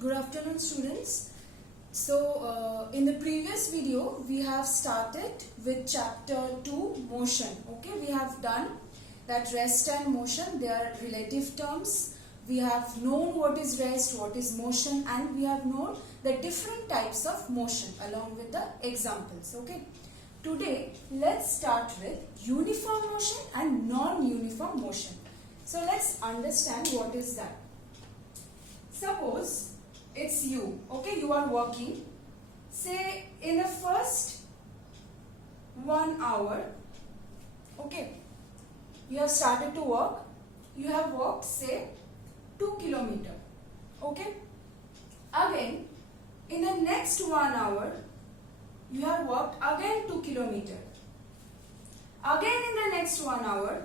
Good afternoon, students. In the previous video we have started with chapter 2 motion. Okay, we have done that rest and motion, they are relative terms. We have known what is rest, what is motion, and we have known the different types of motion along with the examples. Okay, today let's start with uniform motion and non-uniform motion. So let's understand what is that. Suppose it's you, okay, you are working, say in the first 1 hour, okay, you have started to work, you have walked say 2 kilometers, okay, again in the next 1 hour, you have walked again 2 kilometers, again in the next 1 hour,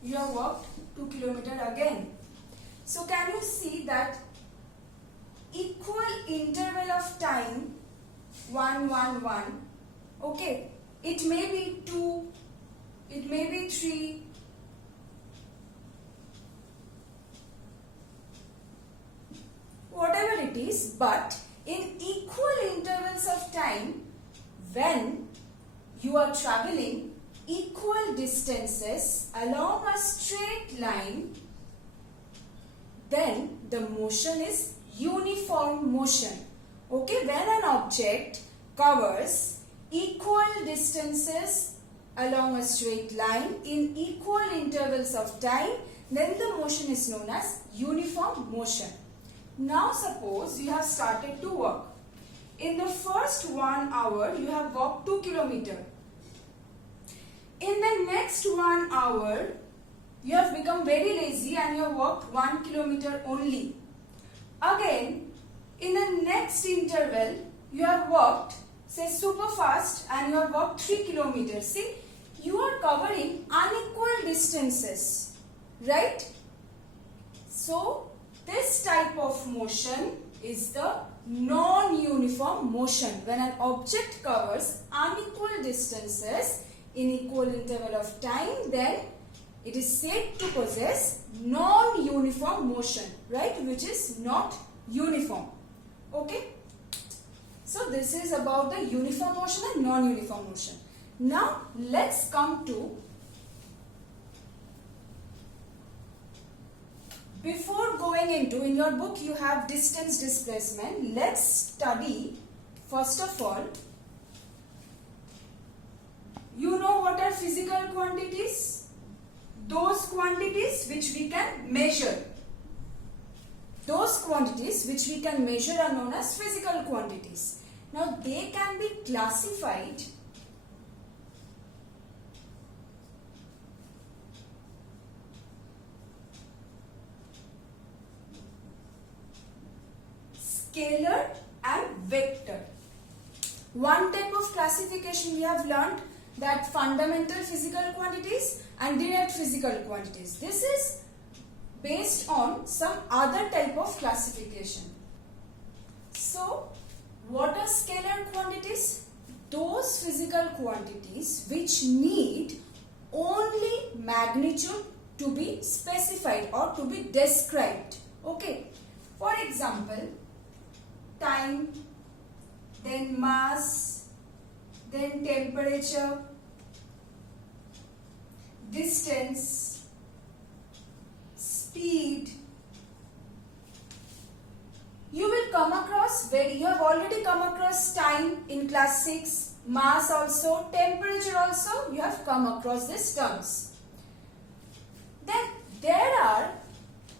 you have walked 2 kilometers again. So can you see that equal interval of time 1, 1, 1, okay, it may be 2, it may be 3, whatever it is, but in equal intervals of time, when you are traveling equal distances along a straight line, then the motion is uniform motion. Okay, when an object covers equal distances along a straight line in equal intervals of time, then the motion is known as uniform motion. Now suppose you have started to walk. In the first 1 hour, you have walked 2 kilometers. In the next 1 hour, you have become very lazy and you have walked 1 kilometer only. Again, in the next interval, you have walked, say super fast, and you have walked 3 kilometers. See, you are covering unequal distances, right? So, this type of motion is the non-uniform motion. When an object covers unequal distances in equal interval of time, then it is said to possess non-uniform motion, right, which is not uniform. Okay, so this is about the uniform motion and non-uniform motion. Now let's come to, before going into, in your book you have distance displacement. Let's study first of all, you know what are physical quantities? Those quantities which we can measure. Those quantities which we can measure are known as physical quantities. Now they can be classified scalar and vector. One type of classification we have learned, that fundamental physical quantities and direct physical quantities. This is based on some other type of classification. So, what are scalar quantities? Those physical quantities which need only magnitude to be specified or to be described. Okay. For example, time, then mass, then temperature, distance, speed. You will come across, you have already come across time in class 6, mass also, temperature also, you have come across these terms. Then there are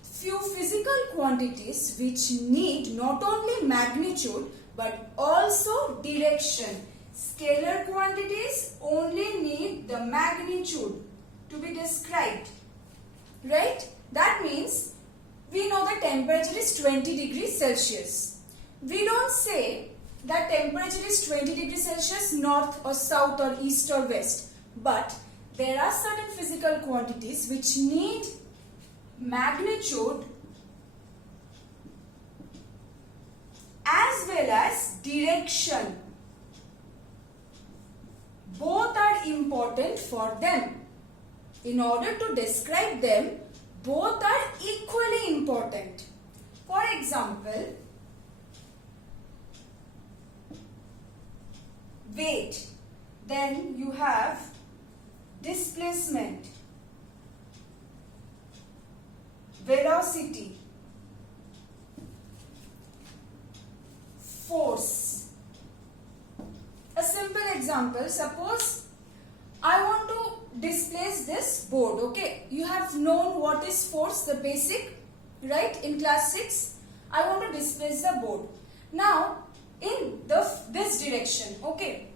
few physical quantities which need not only magnitude but also direction. Scalar quantities only need the magnitude to be described, right? That means we know the temperature is 20 degrees Celsius. We don't say that temperature is 20 degrees Celsius north or south or east or west, but there are certain physical quantities which need magnitude as well as direction. Both are important for them. In order to describe them, both are equally important. For example, weight. Then you have displacement, velocity, force. A simple example, suppose I want to displace this board, okay? You have known what is force, the basic, right, in class 6. I want to displace the board. Now, in this direction, okay,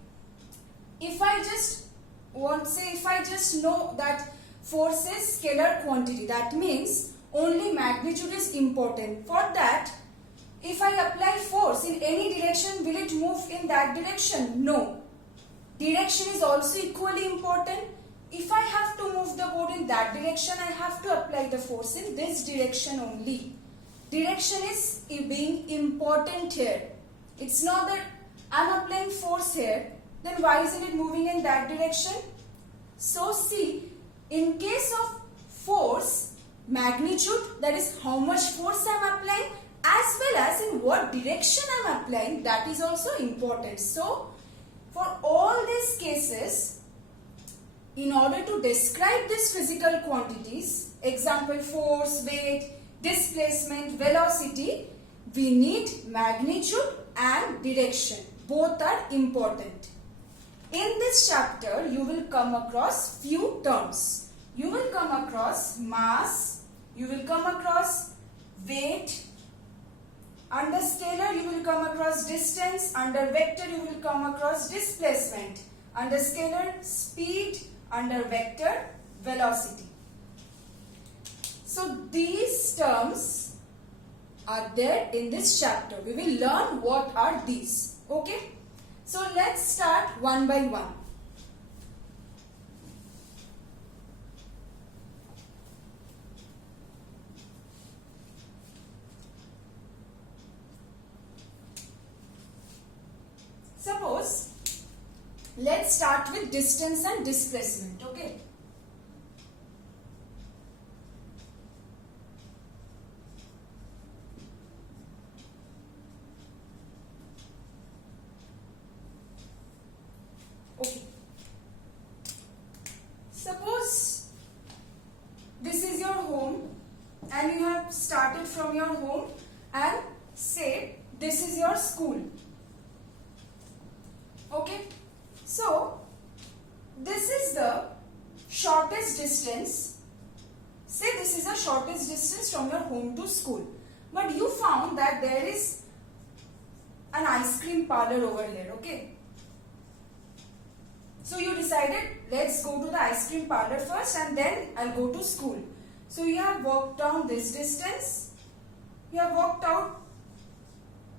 if I just know that force is scalar quantity, that means only magnitude is important. For that, if I apply force in any direction, will it move in that direction? No. Direction is also equally important. If I have to move the board in that direction, I have to apply the force in this direction only. Direction is being important here. It's not that I'm applying force here, then why isn't it moving in that direction? So see, in case of force, magnitude, that is how much force I'm applying, as well as in what direction I'm applying, that is also important. So for all these cases, in order to describe these physical quantities, example force, weight, displacement, velocity, we need magnitude and direction. Both are important. In this chapter, you will come across few terms. You will come across mass, you will come across weight, under scalar you will come across distance, under vector you will come across displacement, under scalar speed, under vector velocity. So these terms are there in this chapter. We will learn what are these. Okay. So let's start one by one. Suppose, let's start with distance and displacement, okay? Okay. Suppose this is your home and you have started from your home and say this is your school. Okay, so this is the shortest distance. Say this is the shortest distance from your home to school. But you found that there is an ice cream parlor over here, okay? So you decided, let's go to the ice cream parlor first and then I'll go to school. So you have walked down this distance. You have walked out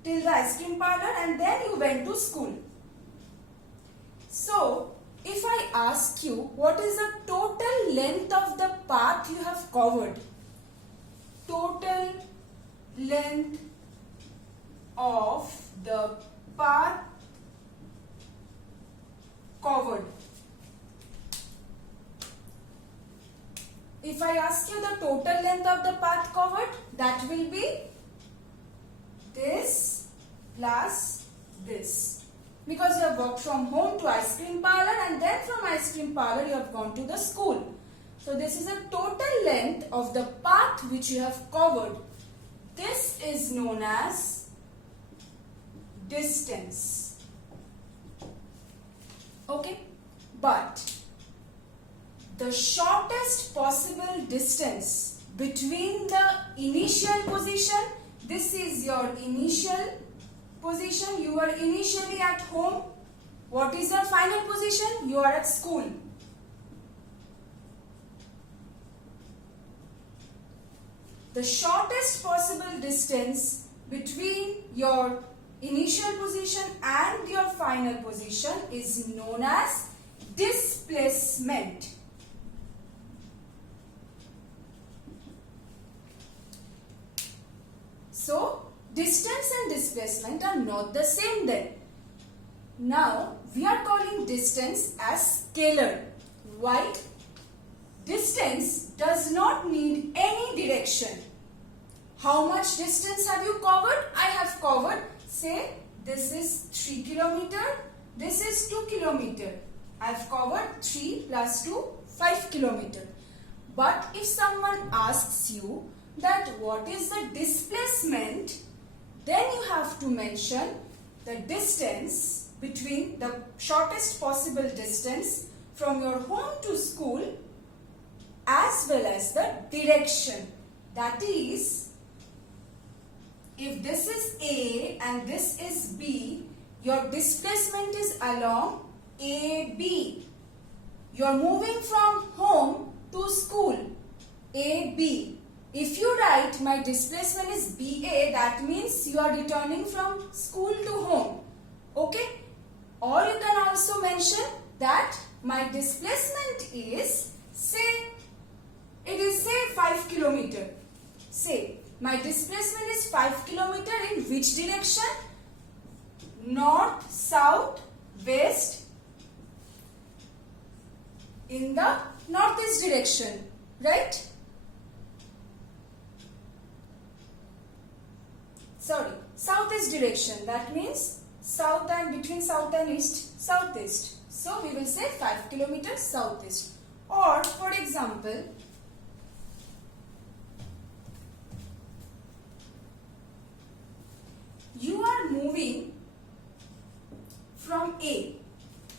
till the ice cream parlor and then you went to school. So, if I ask you what is the total length of the path you have covered? Total length of the path covered. If I ask you the total length of the path covered, that will be this plus this. Because you have walked from home to ice cream parlor and then from ice cream parlor you have gone to the school. So this is the total length of the path which you have covered. This is known as distance. Okay, but the shortest possible distance between the initial position, this is your initial position, you were initially at home. What is your final position? You are at school. The shortest possible distance between your initial position and your final position is known as displacement. So, distance and displacement are not the same then. Now, we are calling distance as scalar. Why? Distance does not need any direction. How much distance have you covered? I have covered, say, this is 3 kilometer this is 2 kilometer. I have covered 3 plus 2, 5 kilometer. But if someone asks you that what is the displacement, then you have to mention the distance between the shortest possible distance from your home to school as well as the direction. That is, if this is A and this is B, your displacement is along AB. You are moving from home to school, AB. If you write my displacement is BA, that means you are returning from school to home. Okay? Or you can also mention that my displacement is, say, it is say 5 kilometer. Say, my displacement is 5 kilometer in which direction? North, south, west, in the northeast direction, right? Sorry, southeast direction. That means south and between south and east, southeast. So we will say 5 kilometers southeast. Or for example, you are moving from A.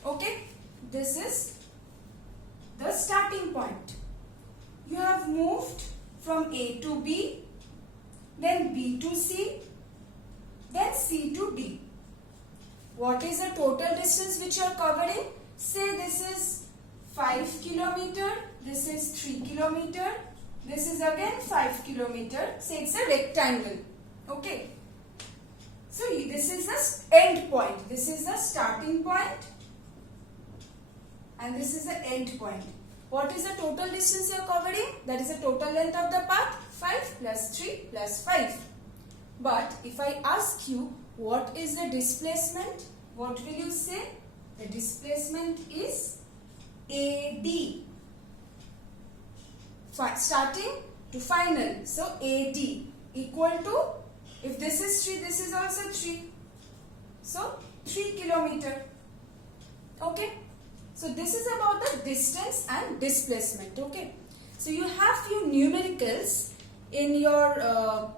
Okay, this is the starting point. You have moved from A to B, then B to C, then C to D. What is the total distance which you are covering? Say this is 5 kilometer, this is 3 kilometer, this is again 5 kilometer. Say it's a rectangle. Okay. So this is the end point. This is the starting point and this is the end point. What is the total distance you are covering? That is the total length of the path. 5 plus 3 plus 5. But if I ask you what is the displacement, what will you say? The displacement is AD. Starting to final. So AD equal to, if this is 3, this is also 3. So 3 kilometer. Okay. So this is about the distance and displacement. Okay. So you have few numericals in your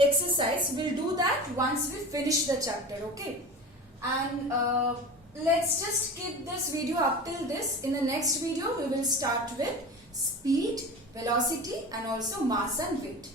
exercise. We'll do that once we finish the chapter. Okay. And let's just keep this video up till this. In the next video, we will start with speed, velocity and also mass and weight.